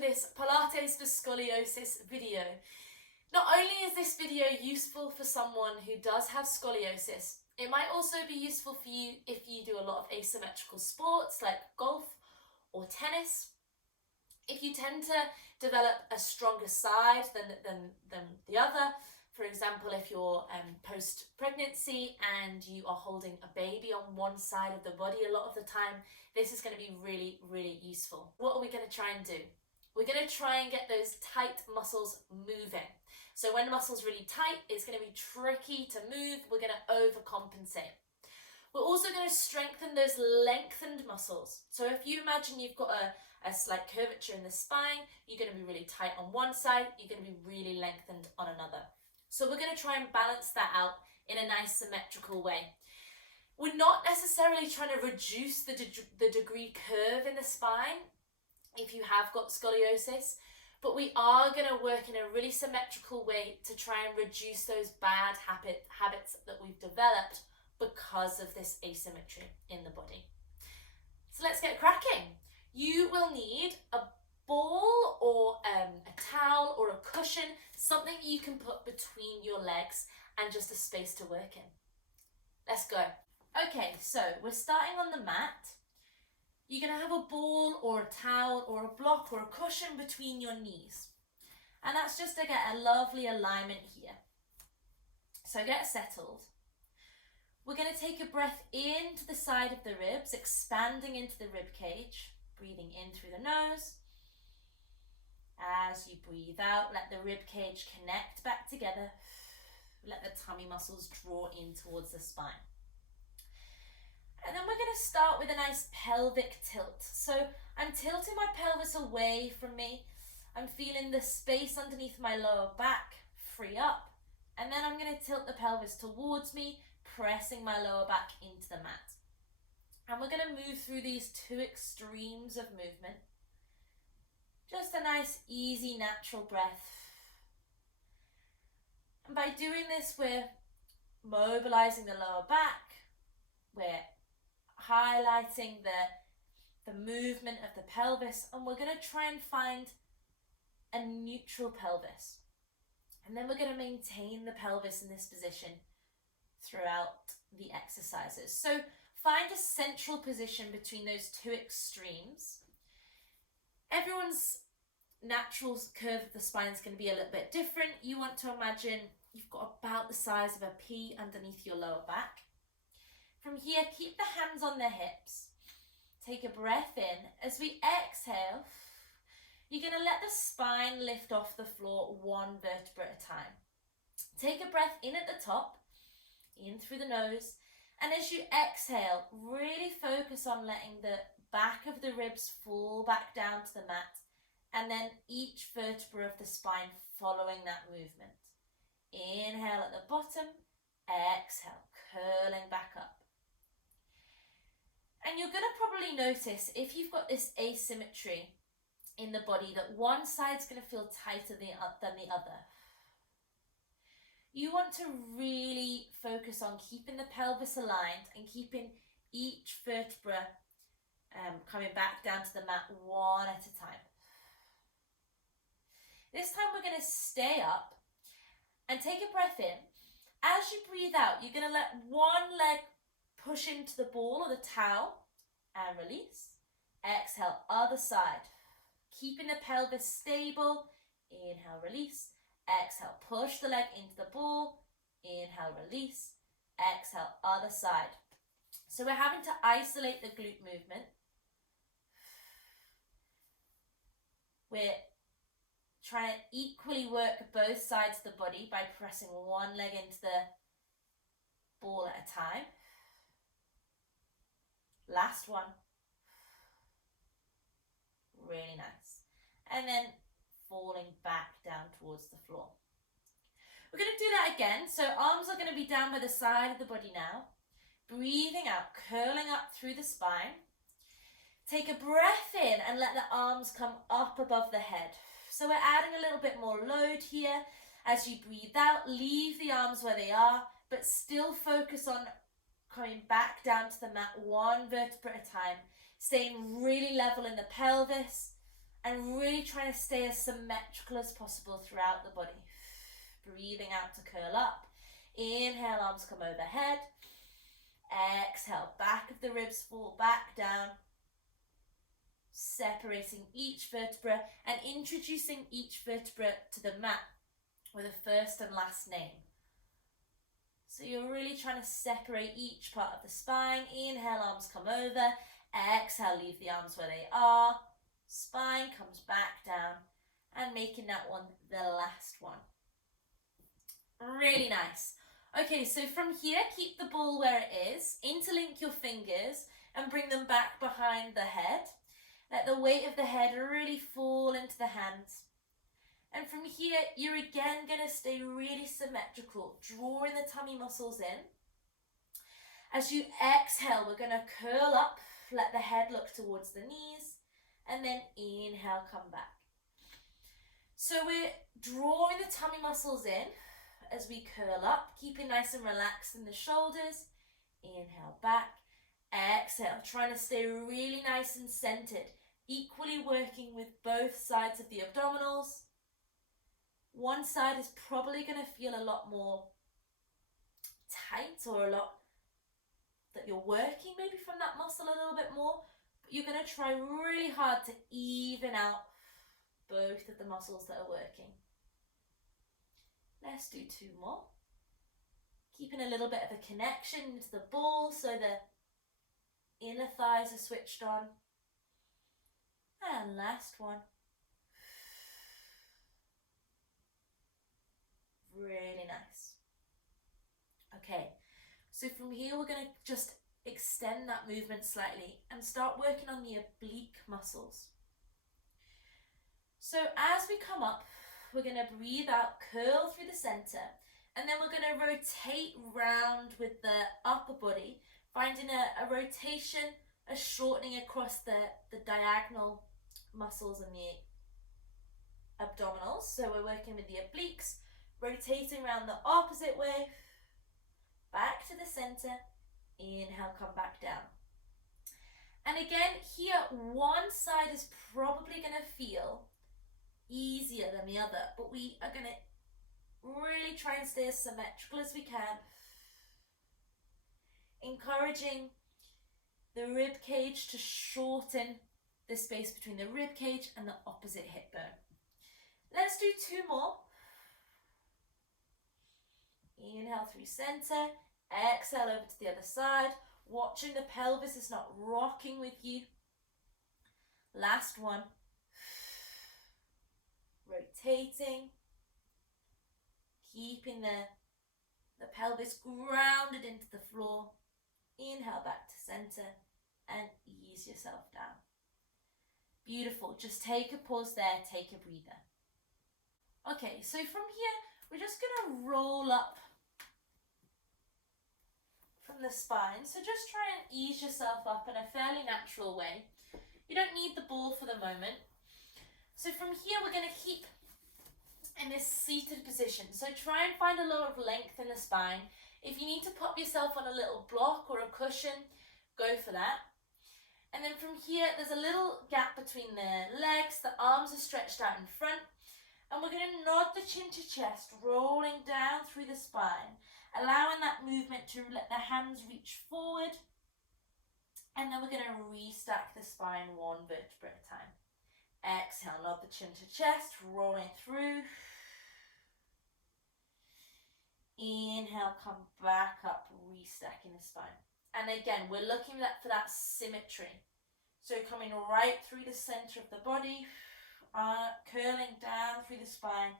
this Pilates for Scoliosis video. Not only is this video useful for someone who does have scoliosis, it might also be useful for you if you do a lot of asymmetrical sports like golf or tennis. If you tend to develop a stronger side than the other, for example, if you're post-pregnancy and you are holding a baby on one side of the body a lot of the time, this is going to be really, really useful. What are we going to try and do? We're going to try and get those tight muscles moving. So when the muscle's really tight, it's going to be tricky to move. We're going to overcompensate. We're also going to strengthen those lengthened muscles. So if you imagine you've got a slight curvature in the spine, you're going to be really tight on one side, you're going to be really lengthened on another. So we're going to try and balance that out in a nice symmetrical way. We're not necessarily trying to reduce the degree curve in the spine if you have got scoliosis, but we are going to work in a really symmetrical way to try and reduce those bad habits that we've developed because of this asymmetry in the body. So let's get cracking. You will need a ball or a towel or a cushion, something you can put between your legs and just a space to work in. Let's go. Okay, so we're starting on the mat. You're going to have a ball or a towel or a block or a cushion between your knees. And that's just to get a lovely alignment here. So get settled. We're going to take a breath into the side of the ribs, expanding into the rib cage, breathing in through the nose. As you breathe out, let the rib cage connect back together. Let the tummy muscles draw in towards the spine. And then we're going to start with a nice pelvic tilt. So I'm tilting my pelvis away from me. I'm feeling the space underneath my lower back free up. And then I'm going to tilt the pelvis towards me, pressing my lower back into the mat. And we're going to move through these two extremes of movement. Just a nice, easy, natural breath. And by doing this, we're mobilizing the lower back. We're highlighting the movement of the pelvis, and we're going to try and find a neutral pelvis. And then we're going to maintain the pelvis in this position throughout the exercises. So find a central position between those two extremes. Everyone's natural curve of the spine is going to be a little bit different. You want to imagine you've got about the size of a pea underneath your lower back. From here, keep the hands on the hips. Take a breath in. As we exhale, you're going to let the spine lift off the floor one vertebra at a time. Take a breath in at the top, in through the nose. And as you exhale, really focus on letting the back of the ribs fall back down to the mat. And then each vertebra of the spine following that movement. Inhale at the bottom, exhale, curling back up. And you're going to probably notice if you've got this asymmetry in the body that one side's going to feel tighter than the other. You want to really focus on keeping the pelvis aligned and keeping each vertebra coming back down to the mat one at a time. This time we're going to stay up and take a breath in. As you breathe out, you're going to let one leg push into the ball or the towel and release. Exhale, other side. Keeping the pelvis stable. Inhale, release. Exhale, push the leg into the ball. Inhale, release. Exhale, other side. So we're having to isolate the glute movement. We're trying to equally work both sides of the body by pressing one leg into the ball at a time. Last one. Really nice. And then falling back down towards the floor. We're going to do that again. So arms are going to be down by the side of the body now. Breathing out, curling up through the spine. Take a breath in and let the arms come up above the head. So we're adding a little bit more load here. As you breathe out, leave the arms where they are, but still focus on coming back down to the mat one vertebra at a time, staying really level in the pelvis and really trying to stay as symmetrical as possible throughout the body. Breathing out to curl up. Inhale, arms come overhead. Exhale, back of the ribs fall back down. Separating each vertebra and introducing each vertebra to the mat with a first and last name. So you're really trying to separate each part of the spine. Inhale, arms come over. Exhale, leave the arms where they are. Spine comes back down, and making that one the last one. Really nice. Okay, so from here, keep the ball where it is. Interlink your fingers and bring them back behind the head. Let the weight of the head really fall into the hands. And from here, you're again going to stay really symmetrical, drawing the tummy muscles in. As you exhale, we're going to curl up, let the head look towards the knees, and then inhale, come back. So we're drawing the tummy muscles in as we curl up, keeping nice and relaxed in the shoulders. Inhale, back. Exhale, trying to stay really nice and centered, equally working with both sides of the abdominals. One side is probably going to feel a lot more tight, or a lot that you're working maybe from that muscle a little bit more, but you're going to try really hard to even out both of the muscles that are working. Let's do 2 more. Keeping a little bit of a connection to the ball so the inner thighs are switched on. And last one. Really nice. Okay, so from here we're going to just extend that movement slightly and start working on the oblique muscles. So as we come up, we're going to breathe out, curl through the center, and then we're going to rotate round with the upper body, finding a rotation, a shortening across the diagonal muscles and the abdominals. So we're working with the obliques, rotating around the opposite way, back to the center. Inhale, come back down. And again, here, one side is probably going to feel easier than the other, but we are going to really try and stay as symmetrical as we can, encouraging the rib cage to shorten the space between the rib cage and the opposite hip bone. Let's do 2 more. Inhale through center, exhale over to the other side, watching the pelvis is not rocking with you. Last one. Rotating, keeping the pelvis grounded into the floor. Inhale back to center and ease yourself down. Beautiful. Just take a pause there, take a breather. Okay, so from here, we're just going to roll up from the spine. So just try and ease yourself up in a fairly natural way. You don't need the ball for the moment. So from here, we're going to keep in this seated position. So try and find a lot of length in the spine. If you need to pop yourself on a little block or a cushion, go for that. And then from here, there's a little gap between the legs. The arms are stretched out in front. And we're going to nod the chin to chest, rolling down through the spine, allowing that movement to let the hands reach forward. And then we're going to restack the spine 1 vertebra at a time. Exhale, nod the chin to chest, rolling through. Inhale, come back up, restacking the spine. And again, we're looking for that symmetry. So coming right through the center of the body, curling down through the spine,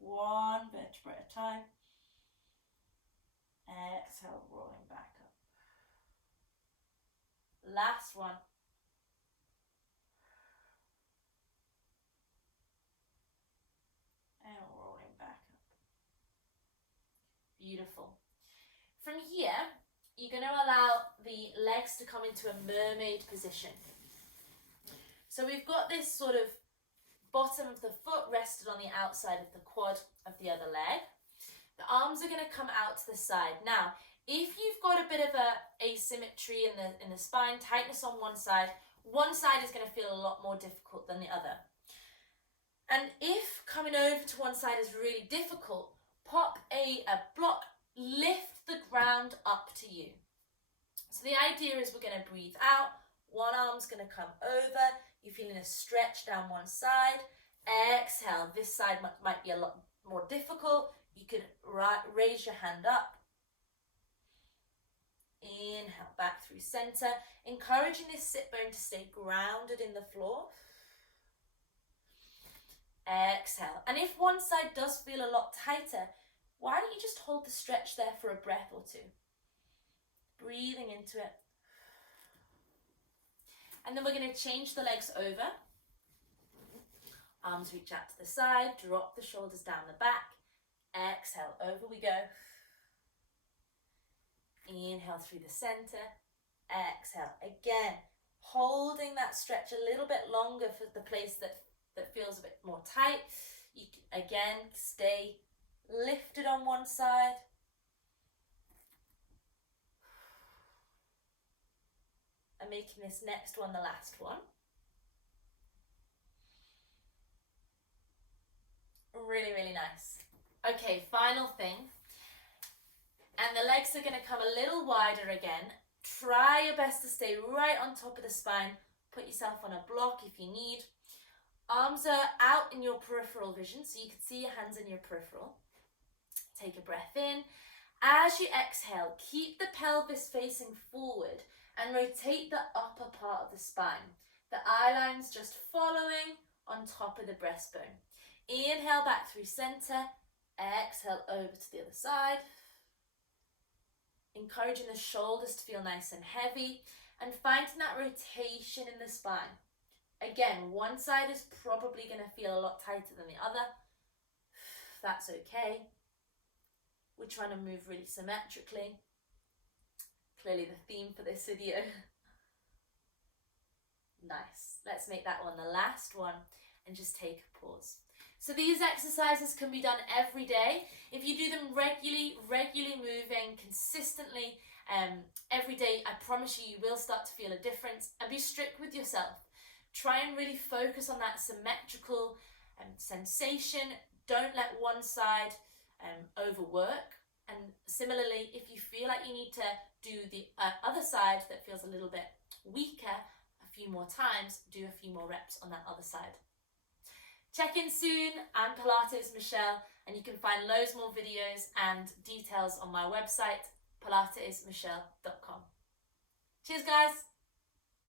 1 vertebra at a time. Exhale, rolling back up. Last one. And rolling back up. Beautiful. From here, you're going to allow the legs to come into a mermaid position. So we've got this sort of bottom of the foot rested on the outside of the quad of the other leg. The arms are going to come out to the side. Now, if you've got a bit of a asymmetry in the spine, tightness on one side is going to feel a lot more difficult than the other. And if coming over to one side is really difficult, pop a block, lift the ground up to you. So the idea is we're going to breathe out, one arm's going to come over, you're feeling a stretch down one side, exhale, this side might be a lot more difficult, you could raise your hand up, inhale back through center, encouraging this sit bone to stay grounded in the floor. Exhale. And if one side does feel a lot tighter, why don't you just hold the stretch there for a breath or two? Breathing into it. And then we're going to change the legs over. Arms reach out to the side, drop the shoulders down the back. Exhale, over we go. Inhale through the center. Exhale again, holding that stretch a little bit longer for the place that feels a bit more tight. You can, again, stay lifted on one side. And making this next one the last one. Really, really nice. Okay, final thing. And the legs are going to come a little wider again. Try your best to stay right on top of the spine. Put yourself on a block if you need. Arms are out in your peripheral vision, so you can see your hands in your peripheral. Take a breath in. As you exhale, keep the pelvis facing forward and rotate the upper part of the spine. The eye line's just following on top of the breastbone. Inhale back through center. Exhale over to the other side. Encouraging the shoulders to feel nice and heavy and finding that rotation in the spine. Again, one side is probably going to feel a lot tighter than the other. That's okay. We're trying to move really symmetrically. Clearly the theme for this video. Nice. Let's make that one the last one and just take a pause. So these exercises can be done every day. If you do them regularly moving, consistently, every day, I promise you, you will start to feel a difference. And be strict with yourself. Try and really focus on that symmetrical sensation. Don't let one side overwork. And similarly, if you feel like you need to do the other side that feels a little bit weaker a few more times, do a few more reps on that other side. Check in soon. I'm Pilates Michelle, and you can find loads more videos and details on my website, pilatesmichelle.com. Cheers, guys.